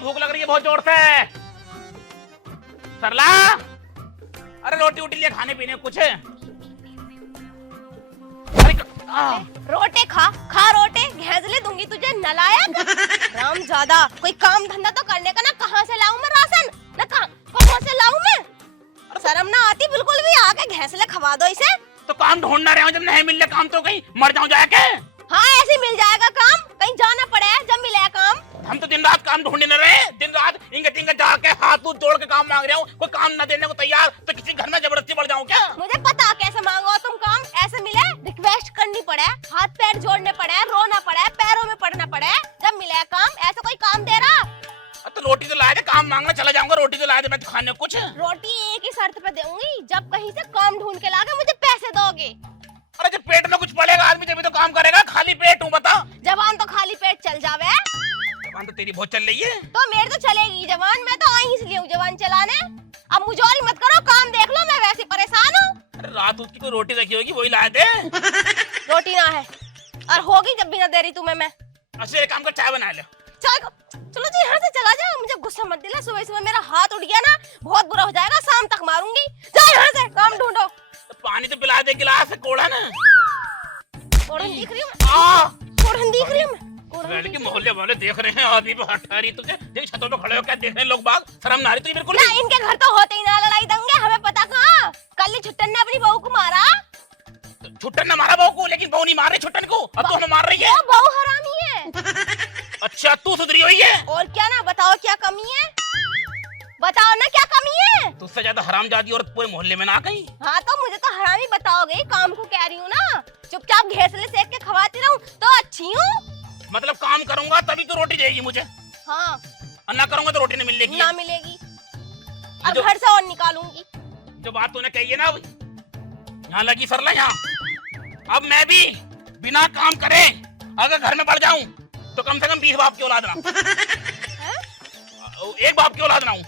भूख लग रही है बहुत जोर से। सरला, अरे रोटी वोटी लिया, खाने पीने कुछ है? रोटे खा रोटे, घेंसले दूंगी तुझे नलायक। राम ज्यादा, कोई काम धंधा तो करने का ना। कहाँ से लाऊं मैं राशन, ना कहाँ से लाऊं मैं? शर्म ना आती बिल्कुल भी? आके घेंसले खवा दो इसे। तो काम ढूंढना रहे हो, जब नहीं मिल रहा काम तो कहीं मर जाऊं जाके। हाँ ऐसे मिल जाएगा काम, कहीं जाना पड़े जब मिले काम। हम तो दिन रात काम ढूंढने न रहे, दिन रात इंगे टिंगे जाके हाथ दूध जोड़ के काम मांग रहे हो। कोई काम न देने को तैयार तो किसी घर में जबरदस्ती बढ़ जाऊं क्या? मुझे पता कैसे मांगो तुम काम। ऐसे मिले रिक्वेस्ट करनी पड़े, हाथ पैर जोड़ने पड़े, रोना पड़े, पैरों में पड़ना पड़े जब मिले काम। ऐसे कोई काम दे रहा? तो रोटी तो लाए थे, काम मांगना चला जाऊंगा। रोटी तो लाए थे मैं खाने कुछ। रोटी एक ही शर्त पे दूंगी, जब कहीं से काम ढूंढ के लाके मुझे पैसे दोगे। अरे जब पेट में कुछ पड़ेगा आदमी जब तो काम करेगा। खाली पेट हूँ बता। जवान तो खाली पेट चल जावे। जवान तो तेरी बहुत चल रही है। तो मेरे तो चलेगी जवान, मैं तो आई इसलिए हूँ जवान चलाने। अब मुझे मत करो, काम देख लो, मैं वैसे परेशान हूँ। अरे रात की कोई रोटी रखी होगी वही लाए थे। रोटी ना है और होगी जब भी ना दे रही तुम्हें मैं। अच्छा एक काम कर, चाय बना ले। चाय को चलो जी यहाँ से चला जाओ, मुझे गुस्सा मत दिला। सुबह सुबह मेरा हाथ उठ गया ना, बहुत बुरा हो जाएगा, शाम तक मारूंगी। जाओ यहाँ से, काम ढूंढो। तो पानी तो पिला दे गिलास से, कोड़ा ना। कोड़न दिख रही हूँ, कोड़न दिख रही हूँ मैं। के मोहल्ले वाले देख रहे हैं, आदमी पे हट रही तुझे। देख छतों पे खड़े हो क्या देख रहे हैं लोग बाग। शर्म ना रही तुझे बिल्कुल? ना इनके घर तो होते ही ना लड़ाई दंगे, हमें पता कहाँ। कल ही छुट्टन ने अपनी बहू को मारा। छुट्टन ने मारा बहू को, लेकिन बहू नहीं मार रही छुट्टन को। अब तो हमें मार रही है। वो बहू हरामी है। अच्छा तू सुधरी हुई है? और क्या ना, बताओ क्या कमी है, बताओ ना क्या कमी है। तुझसे ज्यादा हरामजादी औरत पूरे मोहल्ले में ना कहीं। हाँ तो मुझे तो हरामी बताओगे, काम को कह रही हूँ ना। चुपचाप घेसले सेक के खवाती रहूं तो अच्छी हूँ। मतलब काम करूंगा तभी तो रोटी देगी मुझे। हाँ और ना करूंगा तो रोटी नहीं मिलेगी। ना मिलेगी, अब घर से और निकालूंगी। जो बात तूने कही है ना, यहाँ लगी सरला यहाँ। अब मैं भी बिना काम करे अगर घर में बढ़ जाऊं तो कम से कम 20 बाप की औलाद ना एक बाप की औलाद ना हूं।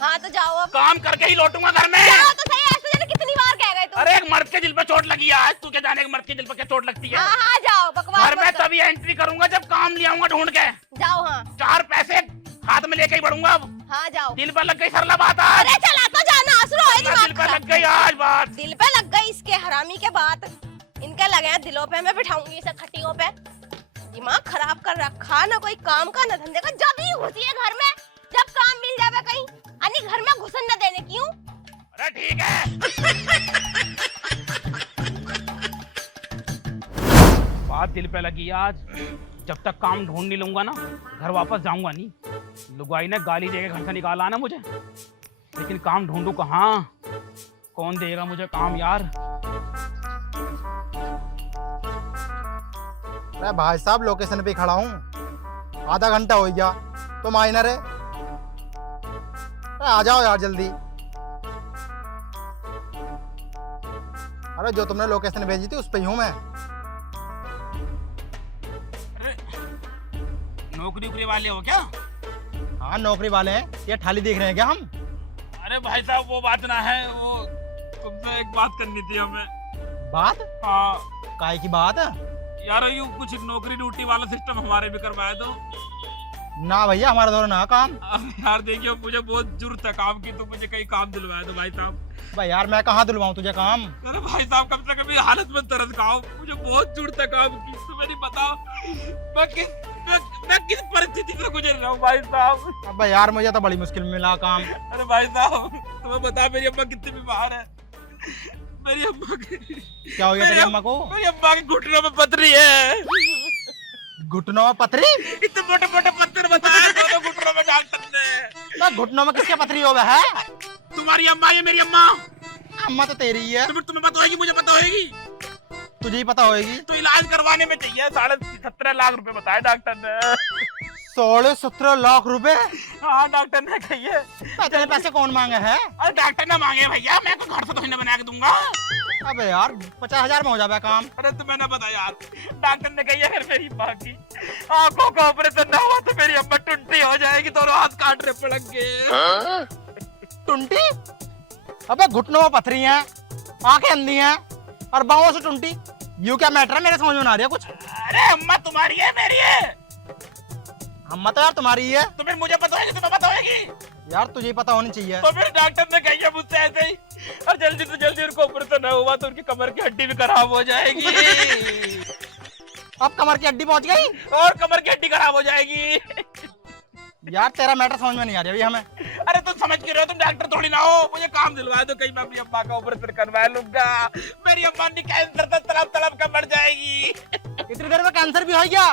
हाँ तो जाओ, अब काम करके ही लौटूंगा घर में। जाओ तो सही। ऐसे जाने कितनी बार कह गए तुम? अरे एक मर्द के दिल पे चोट लगी है आज। तू क्या जाने एक मर्द के दिल पे क्या चोट लगती है? हाँ हाँ जाओ, बकवास घर में तभी एंट्री करूंगा जब काम ले आऊंगा ढूंढ के। जाओ। हाँ 4 पैसे हाथ में लेके ही बढ़ूंगा अब। हाँ जाओ। दिल पे लग गई सरला बात आज। अरे चला तो जाना, असुर होए दिमाग दिल पे खराब। लग गई आज बात। दिल पे लग गई इसके हरामी के बात। इनके लगे हैं दिलों पे, मैं बिठाऊंगी इसे खटियों पे। दिमाग खराब कर रखा, ना कोई काम का ना धंधे का। जब ही घुसी है घर में, जब काम मिल जावे कहीं, यानी घर में घुसन न देने की हूँ। अरे ठीक है। बात दिल पे लगी आज। जब तक काम ढूंढ नहीं लूंगा ना घर वापस जाऊंगा नहीं। लुगाई ने गाली देके घर से निकाला ना मुझे, लेकिन काम ढूंढूं कहाँ? कौन देगा मुझे काम यार? मैं भाई साहब लोकेशन पे खड़ा हूँ, आधा घंटा हो गया, तुम आई ना रे। आ जाओ यार जल्दी। अरे जो तुमने लोकेशन भेजी थी उस पे ही हूँ मैं। नौकरी उकरी वाले हो क्या? हाँ नौकरी वाले हैं। ये थाली देख रहे हैं क्या हम? अरे भाई साहब वो बात ना है, वो तुमसे एक बात करनी थी हमें। बात? हाँ काहे की बात? यार यूँ कुछ नौकरी ड्यूटी वाला सिस्टम हमारे भी करवाए दो ना भैया, हमारे द्वारा ना काम। यार देखिए मुझे बहुत जरूरत है काम की, तो मुझे कहीं काम दिलवाए दो भाई साहब। भाई यार मैं कहाँ दिलवाऊं तुझे काम? अरे भाई साहब कम से कम हालत में तरस खाओ, मुझे बहुत जरूरत है काम की। तुम्हें नहीं बताओ मैं किस परिस्थिति से गुजर रहा हूँ भाई साहब। अब यार मुझे तो बड़ी मुश्किल में मिला काम। अरे भाई साहब तुम्हें बता मेरी अम्मा कितनी बीमार है। मेरी अम्मा क्या हो गया तेरी अम्मा को? मेरी अम्मा के घुटनों में पथरी है। घुटनों में पथरी? इतने मोटे मोटे पत्थर बताए दोनों घुटनों में डॉक्टर ने। तो घुटनों में किसके पथरी हो गया है? तुम्हारी अम्मा है मेरी अम्मा। अम्मा तो तेरी ही है। तुम्हें पता होगी, मुझे पता होगी, तुझे ही पता होगी। तो इलाज करवाने में चाहिए 17.5 लाख रुपए बताए डॉक्टर ने। 17.5 लाख रुपए? हाँ डॉक्टर ने कही है। इतने पैसे कौन मांगे हैं? अरे डॉक्टर ने मांगे भैया, मैं तो घर से तो बना के दूंगा। अबे यार 50,000 में हो जाएगा काम। अरे तो मैंने बताया यार, डॉक्टर ने कही अगर मेरी माँ की आंखों का ऑपरेशन ना हुआ तो मेरी अम्मा टुंटी हो जाएगी, दोनों हाथ काटने पड़ेंगे। टुंटी? अबे घुटनों में पथरी है, आंखें अंधी हैं और बाहों से टुंटी, यू क्या मैटर है? मेरे समझ में ना आ रहा कुछ। अरे अम्मा तुम्हारी है मेरी है? हिम्मत यार तुम्हारी है। तो फिर मुझे पता होगी, तुम्हें पता होगी। यार तुझे पता होनी चाहिए। तो फिर डॉक्टर ने कही है मुझसे ऐसे ही, और जल्दी से जल्दी उनको ऑपरेशन न हुआ तो उनकी कमर की हड्डी भी खराब हो जाएगी। अब कमर की हड्डी पहुंच गई। और कमर की हड्डी खराब हो जाएगी। यार तेरा मैटर समझ में नहीं आ रही अभी हमें। अरे तुम समझ के रहे हो, तुम डॉक्टर थोड़ी ना हो। मुझे काम दिलवा दो, कहीं मैं अपनी अम्मा का ऑपरेशन करवा लूंगा। मेरी अम्मा ने कैंसर से तड़प तड़प कर मर जाएगी। इतनी देर में कैंसर भी हो गया।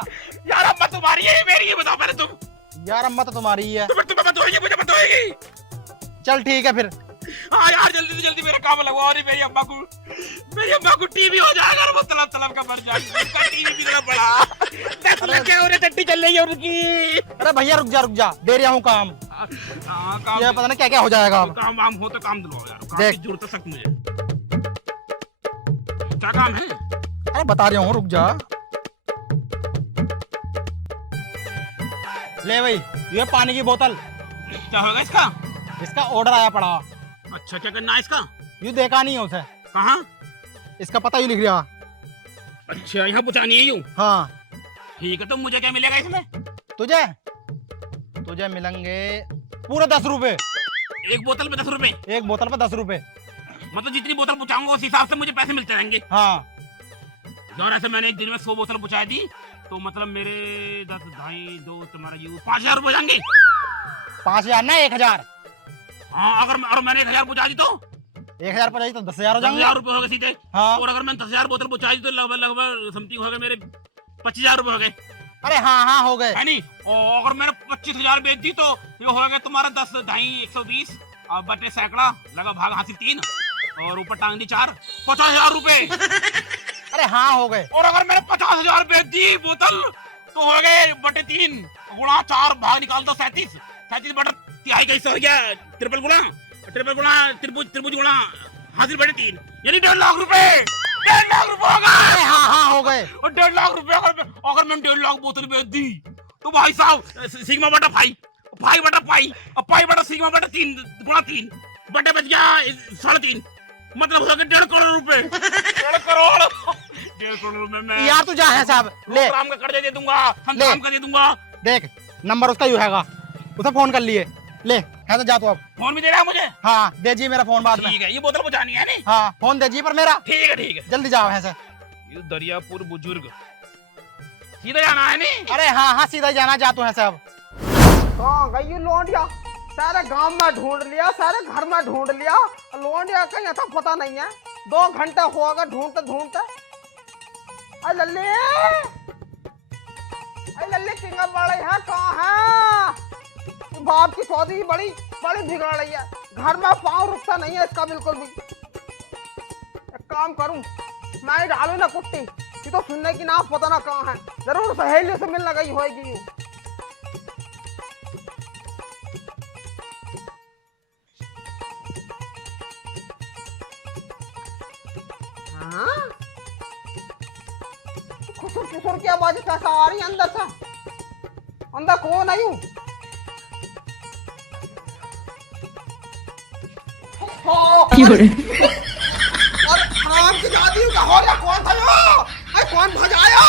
यार अम्मा तुम्हारी है मेरी है, बताओ पहले तुम। यार अम्मा तो तुम्हारी ही है। तो फिर तुम्हें पता होगी, मुझे पता होगी। चल ठीक है फिर। हाँ यार जल्दी से जल्दी मेरा काम लगवा, और मेरी अम्मा को टीबी हो जाएगा और वो तड़प तड़प का मर जाएगी। उनका टीबी कितना बड़ा 10 लाख के और टट्टी चल रही है उनकी। अरे भैया रुक जा, दे रहा हूँ काम। काम ये पता नहीं क्या क्या हो जाएगा अब। काम वाम हो तो काम दिलवाओ यार, काम देख। की जरूरत है सख्त मुझे। क्या काम है? अरे बता रहा हूँ, रुक जा। ले भाई ये पानी की बोतल। क्या होगा इसका? इसका ऑर्डर आया पड़ा। अच्छा क्या करना है इसका? यू देखा नहीं है उसे। कहाँ? इसका पता ही लिख रहा। अच्छा यहाँ पहुँचानी है यूँ। हाँ ठीक है, तो मुझे क्या मिलेगा इसमें? तुझे मिलेंगे पूरे 10 रुपए। एक बोतल पे 10 रुपए? एक बोतल पे 10 रुपए। मतलब जितनी बोतल पहुँचाऊंगा उस हिसाब से मुझे पैसे मिलते रहेंगे। हाँ और ऐसे मैंने एक दिन में 100 बोतल पहुँचा दी तो मतलब मेरे 10 ढाई 2 तुम्हारा ये 5,000 रुपए हो जाएंगे। 5,000 ना 1,000। हाँ अगर और मैंने 1,000 पहुँचा दी तो 1,000 पर तो 10,000 हो जाएंगे। 10,000 रुपए हो गए सीधे। हाँ। और अगर मैंने 10,000 बोतल पहुँचा दी तो लगभग समथिंग हो गए मेरे 25,000 रुपए हो गए, अरे हाँ हो गए। है नहीं? और अगर मैंने 25,000 बेच दी तो ये हो गया तुम्हारा 10 ढाई 120 बटे सैकड़ा लगा भाग हासिल 3 और ऊपर टांग दी 4 50,000 रुपए। अरे हाँ हो गए। और अगर मैंने 50,000 बेच दी बोतल तो हो गए बटे 3 गुणा 4 भाग निकाल दो 37 बटे तिहाई कैसे हो गया? ट्रिपल गुणा त्रिभुज गुणा हासिल बटे 3 यानी 1.5 लाख रुपए। 1.5 लाख रुपए हो गए। अरे हाँ हो गए। और 1.5 लाख रुपए अगर मैंने 1.5 लाख बोतल बेच दी तो भाई साहब सिग्मा बटा पाई बटा पाई और पाई बटा सिग्मा बटा 3 गुणा 3 बटे बच गया 3.5 मतलब हो गया 1.5 करोड़ रुपए। 1.5 करोड़ रुपए में यार तू जा है साहब ले। काम का कर्जा दे दूंगा, काम का दे दूंगा। देख नंबर उसका यू हैगा, उसे फोन कर लिए। ले है तो जा तू अब। फोन भी दे रहा है मुझे? हाँ दे जी मेरा फोन बाद में। ठीक है, ये बोतल पहुंचानी है नहीं? हाँ फोन दे जी पर मेरा। ठीक है जल्दी जाओ है से। ये दरियापुर बुजुर्ग सीधा जाना है नहीं? अरे हाँ सीधा जाना, जा तू है साहब। कहाँ गई ये लौंडिया? सारे गांव में ढूंढ लिया, सारे घर में ढूंढ लिया, लौंडिया कहीं था पता नहीं है। 2 घंटा हो गए ढूंढते। अरे लल्ले किंगा बड़े हैं, कहाँ है? बाप की सौदी बड़ी बिगड़ रही है। घर में पाँव रुकता नहीं है इसका बिल्कुल भी। एक काम करूं, मैं डालू ना कुट्टी, ये तो सुनने की ना पता ना कहाँ है। जरूर सहेली से मिलने गई होगी। खुसुर की आवाज कैसा आ रही है अंदर से? अंदर कौन आई? और हराम की जाती हूँ, हो गया कौन था यो? अरे कौन भगाया?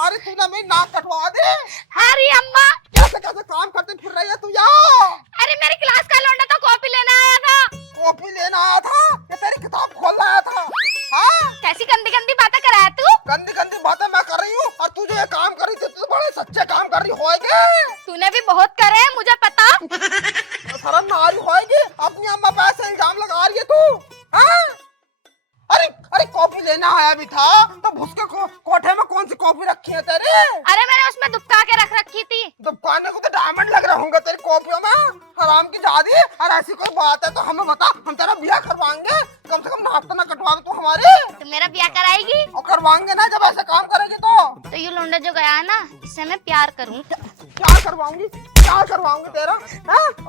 अरे तूने मेरी नाक कटवा दे। हरी अम्मा, कैसे काम करते फिर रही है तू यार? अरे मेरी क्लास का लौंडा तो कॉपी लेने आया था। कॉपी लेना आया था या तेरी किताब खोलना आया था? हाँ कैसी गंदी गंदी बातें कर रहा है तू? गंदी बातें मैं कर रही हूँ और तू जो ये काम कर रही थी तू बड़े सच्चे काम कर रही होएगी। तूने भी बहुत करे हैं मुझे पता। शर्म ना आ रही होएगी? अपनी अम्मा पे ऐसे इल्जाम लगा रही है तू? हाँ? अरे कॉपी लेना आया भी था तो भुसके कोठे में कौन सी कॉपी रखी है तेरी? अरे मैंने उसमें दुबका के रख रखी थी। दुबकाने को तो डायमंड लग रहे होंगे तेरी कॉपियों में। हराम की जादी, और ऐसी कोई बात है तो हमें बता, हम तेरा ब्याह करवाएंगे। कम से कम नाक तो ना कटवा दे तू हमारी। तो मेरा ब्याह कराएगी? और करवाएंगे ना जब ऐसे काम करेगी तो ये लौंडा जो गया है ना, इससे मैं प्यार करूँ। क्या करवाऊंगी तेरा?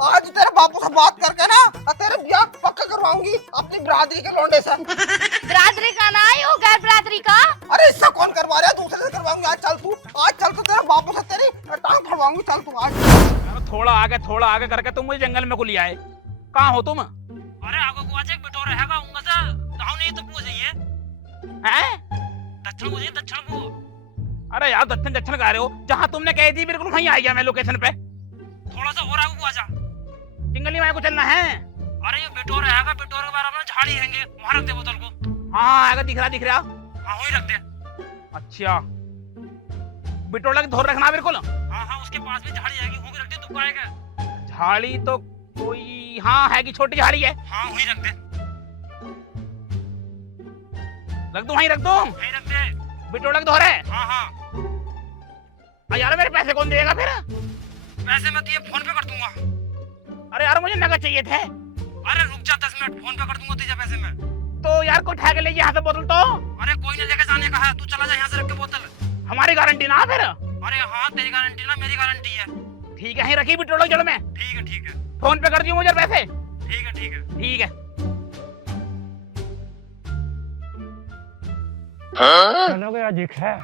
आज तेरे बापू से बात करके ना तेरे ब्याह पक्का करवाऊंगी अपनी बिरादरी के लौंडे से। बिरादरी का ना है, वो गैर बिरादरी का। अरे इससे कौन करवा रहा है? दूसरे से करवाऊंगी। आज चल तू तेरे बापू से तेरी टांग फड़वाऊंगी। चल तू आज। थोड़ा आगे करके तुम मुझे जंगल में को लिया है। कहाँ हो तुम? अरे आगो को आज एक बिटोर रहेगा उंगा से गांव नहीं तो पूछ जाइए। हैं? दक्षिण को चाहिए, दक्षिण को। अरे यार दक्षिण दक्षिण कह रहे हो, जहाँ तुमने कह दी बिल्कुल वहीं आ गया मैं लोकेशन पे। थोड़ा सा और आगे को आजा। चिंगली माई को चलना है। अरे ये बिटोर आएगा, बिटोर के बारे में झाड़ी हैंगे, वहाँ रख दे बोतल को। हाँ आएगा, दिख रहा दिख रहा। हाँ वही रख दे। अच्छा बिटोला की धोर रखना बिल्कुल। हाँ हाँ उसके पास भी झाड़ी आएगी, वहीं रख दे, तू आएगा। झाड़ी तो कोई हाँ है कि छोटी झाड़ी है। हाँ वहीं रख दे, रख दो वहीं रख दो। वहीं रख दे। बिटोला की धोर है। हाँ हाँ यार मेरे पैसे कौन देगा फिर? पैसे मैं तुझे फोन पे कर दूंगा। अरे यार मुझे नकद चाहिए थे। अरे रुक जा 10 मिनट, फोन पे कर दूंगा तुझे पैसे में। तो यार कोई उठा के ले यहाँ से बोतल तो। अरे कोई नहीं लेके जाने का है, तू चला जा यहाँ से रख के बोतल। हमारी गारंटी ना फिर। अरे हाँ तेरी गारंटी ना मेरी गारंटी है। ठीक है, यहीं रखी बिटोला की जड़ में। ठीक है ठीक है फोन पे कर दियो मुझे पैसे। ठीक है ठीक है। ठीक है। चलो गया दिख है।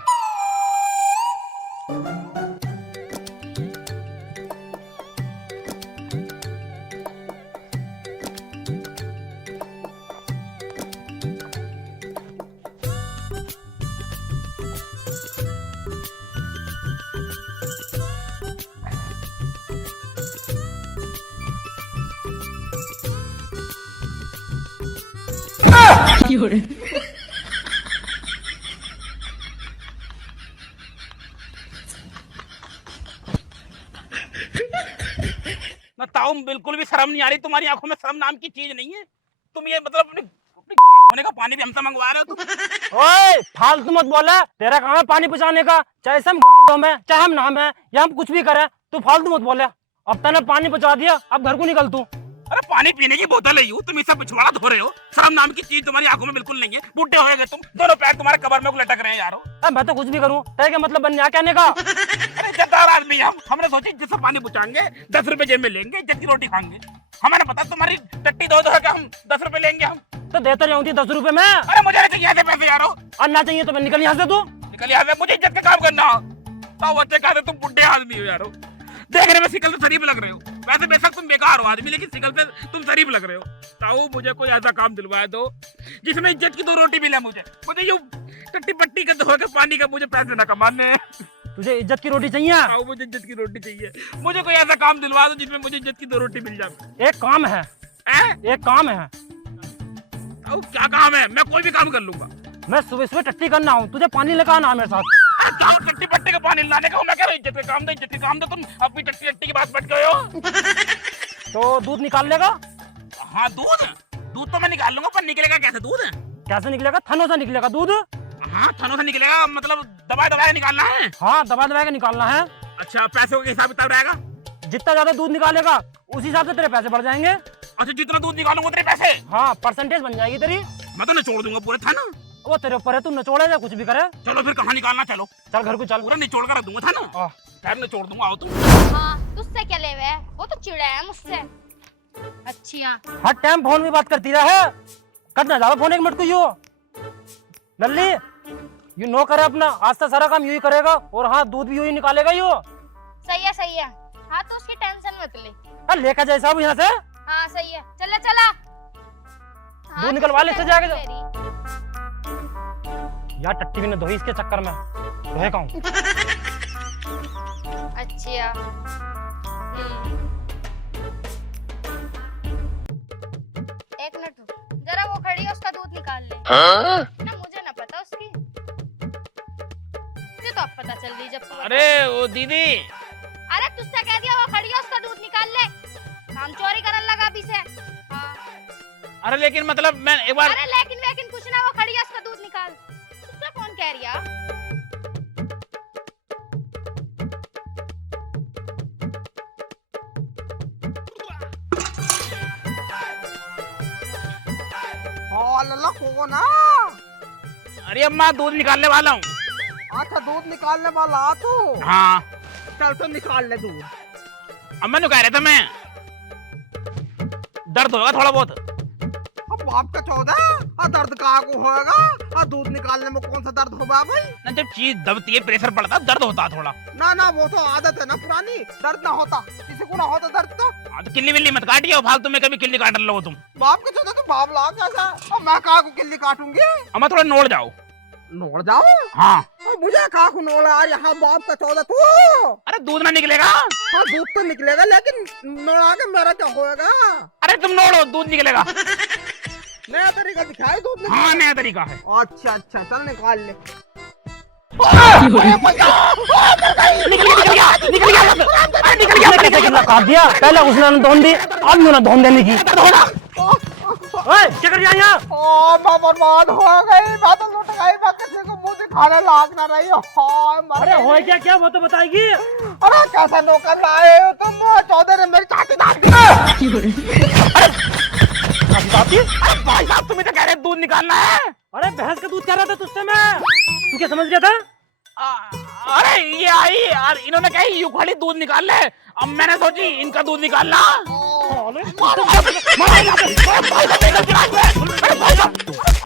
ना ताऊ बिल्कुल भी शर्म नहीं आ रही तुम्हारी आंखों में, शर्म नाम की चीज नहीं है। तुम ये मतलब अपनी अपनी गांड धोने का पानी भी हमसे मंगवा रहे हो तुम। ओए फालतू मत बोला, तेरा काम है पानी पहुंचाने का, चाहे हम गाँव में चाहे हम नाम है या हम कुछ भी करें, तू फालतू मत बोले। अब तने पानी पहुंचा दिया, अब घर को निकल तू। अरे पानी पीने की बोतल है यू, तुम इसे पिछवाड़ा धो रहे हो। शर्म नाम की चीज तुम्हारी आंखों में बिल्कुल नहीं है। बुढ़े होएगे तुम, दोनों पैर तुम्हारे कबर में को लटक रहे हैं यारो। अब मैं तो कुछ भी करूं, तेरे के मतलब बन गया कहने का। अरे इज्जतदार आदमी हम, हमने सोची जिससे पानी पहुंचाएंगे 10 रुपए जेब में लेंगे, इज्जत की रोटी खाएंगे। हमें पता तुम्हारी टट्टी धो धो के हम 10 रुपए लेंगे हम। तो देते रहूंगी 10 रुपए में। अरे मुझे नहीं चाहिए ऐसे पैसे यारो। और ना चाहिए तो मैं निकल यहाँ से तू। निकल यहाँ से, मुझे इज्जत का काम करना हो। ताऊ अच्छे कहा तुम बुढ़े आदमी हो यारो। देखने में शिकल तो शरीफ लग रहे हो, वैसे बेशक तुम बेकार हो आदमी, लेकिन शिकल पे तुम शरीफ लग रहे हो। ताऊ मुझे कोई ऐसा काम दिलवाया दो जिसमें इज्जत की 2 रोटी मिले मुझे। मुझे यूं टट्टी पट्टी का धो के पानी का मुझे पैसे ना कमाने हैं। तुझे इज्जत की रोटी चाहिए? ताऊ मुझे इज्जत की रोटी चाहिए। मुझे कोई ऐसा काम दिलवा दो जिसमें मुझे इज्जत की 2 रोटी मिल जाए। एक काम है, एक काम है। ताऊ क्या काम है? मैं कोई भी काम कर लूंगा। मैं सुबह सुबह टट्टी करना हूँ, तुझे पानी लेकर आना है मेरे साथ। ताऊ टट्टी पट्टी का पानी लाने का मैं कह रहा हूँ, इज्जत का काम दो, इज्जत का काम दो। तुम अपनी टट्टी टट्टी की बात बैठ गए हो। तो दूध निकाल लेगा? हाँ दूध तो मैं निकाल लूंगा, पर निकलेगा कैसे दूध? कैसे निकलेगा? थनों से निकलेगा दूध। हाँ थनों से निकलेगा, मतलब दबा दबा के निकालना है। हाँ दबा दबा के निकालना है। अच्छा पैसों का हिसाब किताब रहेगा? जितना ज्यादा दूध निकालेगा उस हिसाब से तेरे पैसे बढ़ जाएंगे। अच्छा जितना दूध निकालूंगा उतने पैसे? हाँ परसेंटेज बन जाएगी तेरी। मैं तो निचोड़ दूंगा पूरे था ना। वो तेरे ऊपर है, तू नचोड़े या कुछ भी करे। चलो फिर कहाँ निकालना, चलो चल घर को चल। पूरा निचोड़ कर रख दूंगा था ना। खैर निचोड़ दूंगा, आओ तुम। हाँ तुझसे क्या ले हुए? वो तो चिड़ा है मुझसे। अच्छा हर टाइम फोन में बात करती रहे, करना ज्यादा फोन 1 मिनट को। यू लल्ली यू नो करे अपना, आज तक सारा काम यू ही करेगा और हाँ दूध भी यू ही निकालेगा। यू सही है सही है। हाँ तो उसकी टेंशन मत ले। लेकर जाए साहब यहाँ से। हाँ सही है, चला चला। दूध निकलवा ले, इससे जाके यार टट्टी भी न धोई इसके चक्कर में धोए कहूँ। अच्छा एक मिनट रुक, जरा वो खड़ी है उसका दूध निकाल ले। ना मुझे ना पता उसकी, मुझे तो अब पता चल रही जब तू। अरे वो दीदी। अरे तुझसे कह दिया, वो खड़ी है उसका दूध निकाल ले। काम चोरी करने लगा अभी से। हाँ। अरे लेकिन मतलब मैं एक बार। अरे लेकिन कुछ ना, वो खड़ी है उसका दूध निकाल। तुझसे कौन कह रही है? हाँ लल्ला कौन है? अरे अम्मा दूध निकालने वाला हूँ। अच्छा दूध निकालने वाला तू? हाँ चल तो निकाल ले दूध। अम्मा ने कह रहे थे मैं दर्द होगा थोड़ा बहुत। अब बाप का 14 दर्द कहाँ को होगा? हाँ दूध निकालने में कौन सा दर्द होगा भाई? ना जब चीज दबती है प्रेशर पड़ता है दर्द होता है थोड़ा। ना ना वो तो आदत है ना पुरानी, दर्द ना होता, किसी को ना होता दर्द तो। हाँ तो किल्ली विल्ली मत काटिए फालतू में, कभी किल्ली काट लो तुम। बाप के चौदह तू बाप ला कैसा? अब मैं कहा को किल्ली काटूंगी? अब मैं थोड़ा नोड़ जाओ। नोड़ जाओ? हाँ। अब मुझे कहा को नोड़ यार, यहाँ बाप का चौदह तू। अरे दूध ना निकलेगा। हाँ दूध तो निकलेगा लेकिन नोड़ा के मेरा क्या होएगा? अरे तुम नोड़ो दूध निकलेगा। नया तरीका दिखाए दूध निकालने हाँ नया तरीका है। का। अच्छा अच्छा चल निकाल ले। कैसे कितना काट दिया, पहले उसने धोन दी, अब यूं ना धोन देने की। ओए क्या कर रही है यहाँ? ओ मैं बर्बाद हो गई, मैं तो लुट गई, मैं किसी को मुंह दिखाने लायक ना रही। हाय मर अरे गई। हो क्या क्या वो तो बताएगी। अरे कैसा नौकर लाए हो तुम? चौधरी ने मेरी छाती दाग दी। अरे भाई साहब तुम्हें तो कह रहे दूध निकालना है। अरे भैंस का दूध कह रहा था तुझसे मैं, तू क्या समझ गया था? अरे ये आई और इन्होंने कहा यू खाली दूध निकाल ले, अब मैंने सोची इनका दूध निकालना।